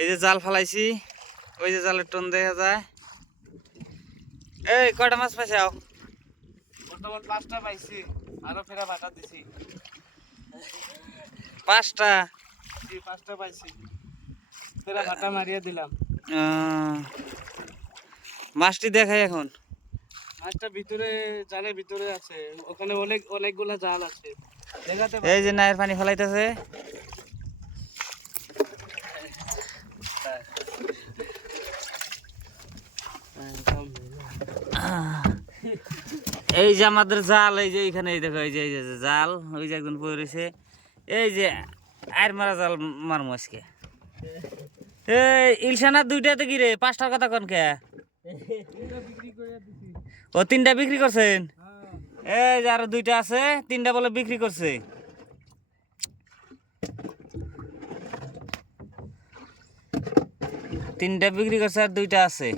এই যে জাল ফালাইছি, ওই যে জালের টন দেখা যায়। এই কয়টা মাছ পাইছাও? বর্তমান 5টা পাইছি, আরো ফেরা ভাটা দিছি। 5টা? 5টা পাইছি, ফেরা ভাটা মারিয়ে দিলাম। মাছটি দেখাই এখন। মাছটা ভিতরে, জালের ভিতরে আছে, ওখানে অনেকগুলা জাল আছে দেখাতে। এই যে নায়ের পানি ফেলাইতেছে। এই যে আমাদের জাল, এই যে এখানে দেখো, এই যে জাল, ওই যে একজন পড়ে রয়েছে। এই যে আর মারা জাল মারমু আজকে। এই ইলশানা 2টাতে কি রে, 5টার কথা কোন কে? ও 3টা বিক্রি করছেন? এই যে আরো 2টা আছে, 3টা বলে বিক্রি করছে। 3টা বিক্রি করছে আর 2টা আছে।